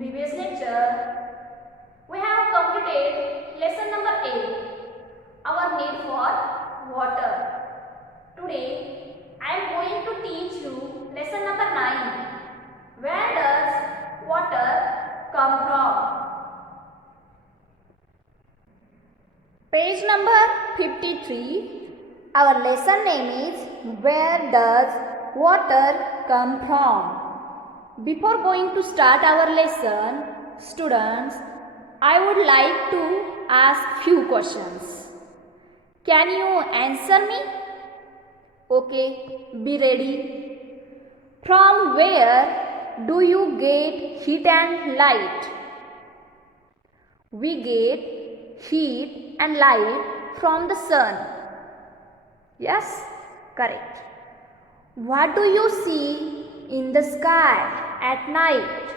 previous lecture, we have completed lesson number 8, our need for water. Today, I am going to teach you lesson number 9, where does water come from? Page number 53, our lesson name is where does water come from? Before going to start our lesson, students, I would like to ask few questions. Can you answer me? Okay, be ready. From where do you get heat and light? We get heat and light from the sun. Yes, correct. What do you see in the sky at night?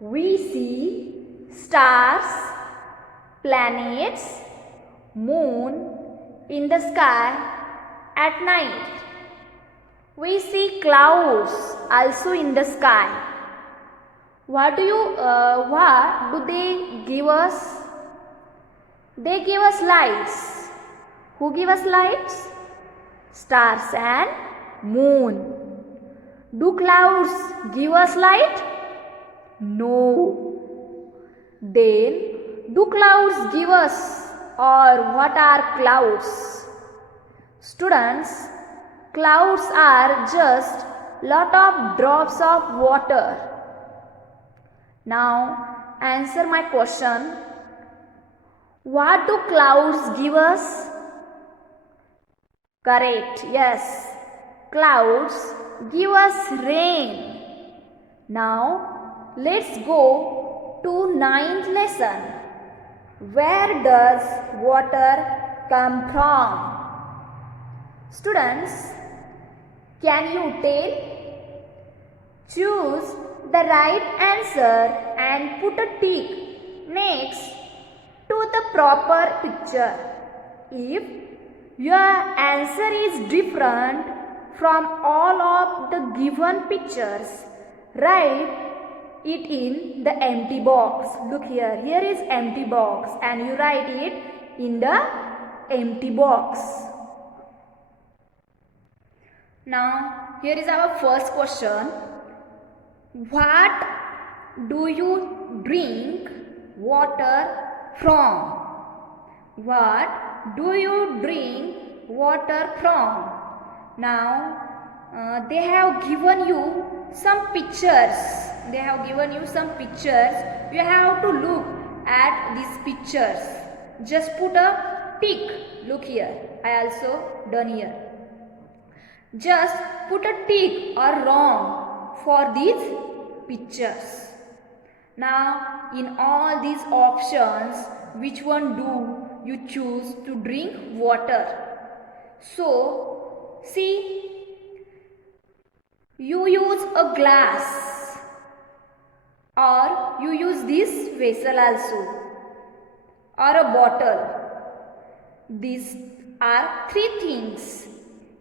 We see stars, planets, moon in the sky at night. We see clouds also in the sky. What do they give us? They give us lights. Who give us lights? Stars and moon. Do clouds give us light? No. Then, do clouds give us, or what are clouds? Students, clouds are just lot of drops of water. Now, answer my question. What do clouds give us? Correct, yes. Clouds give us rain. Now, let's go to 9th lesson. Where does water come from? Students, can you tell? Choose the right answer and put a tick next to the proper picture. If your answer is different from all of the given pictures, write it in the empty box. Look here, here is empty box and you write it in the empty box. Now, here is our first question. What do you drink water from? What do you drink water from? Now, they have given you some pictures. You have to look at these pictures. Just put a tick. Look here. I also done here. Just put a tick or wrong for these pictures. Now, in all these options, which one do you choose to drink water? So, see, you use a glass or you use this vessel also or a bottle. These are three things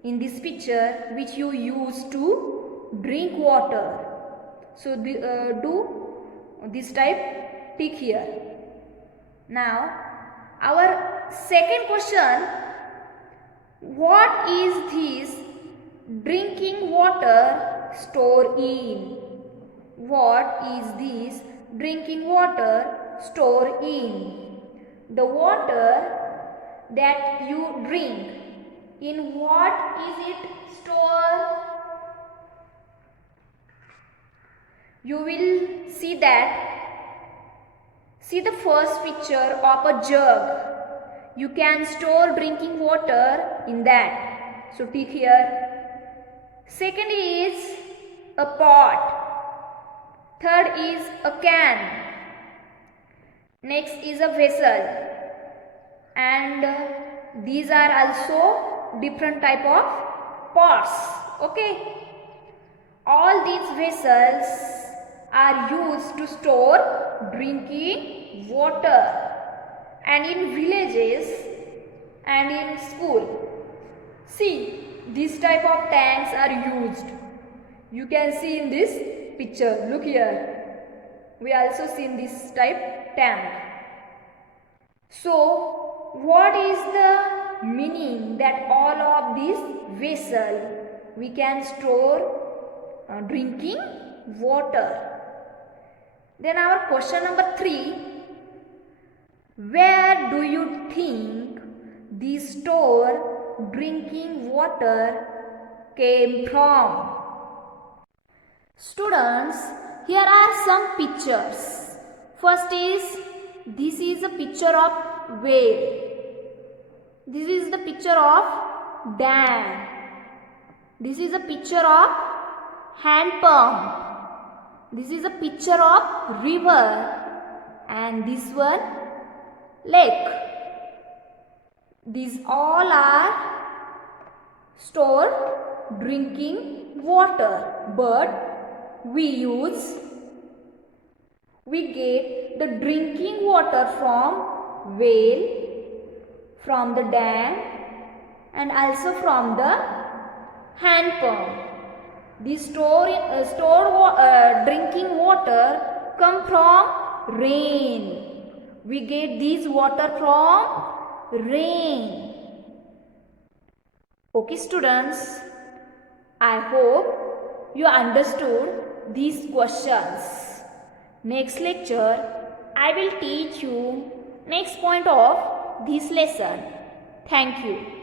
in this picture which you use to drink water. So, do this type tick here. Now, our second question, what is this drinking water stored in? What is this drinking water stored in? The water that you drink, in what is it stored? You will see that. See the first picture of a jug. You can store drinking water in that. So tick here. Second is a pot. Third is a can. Next is a vessel. And these are also different type of pots. Okay. All these vessels are used to store drinking water, and in villages and in school, see, these type of tanks are used. You can see in this picture, look here. We also seen this type tank. So what is the meaning that all of these vessel we can store drinking water? Then our question number 3, where do you think the store drinking water came from? Students, here are some pictures. First is, this is a picture of whale. This is the picture of dam. This is a picture of hand pump. This is a picture of river, and this one lake. These all are stored drinking water, but we get the drinking water from whale, from the dam, and also from the hand pump. The stored drinking water come from rain. We get this water from rain. Okay students, I hope you understood these questions. Next lecture, I will teach you next point of this lesson. Thank you.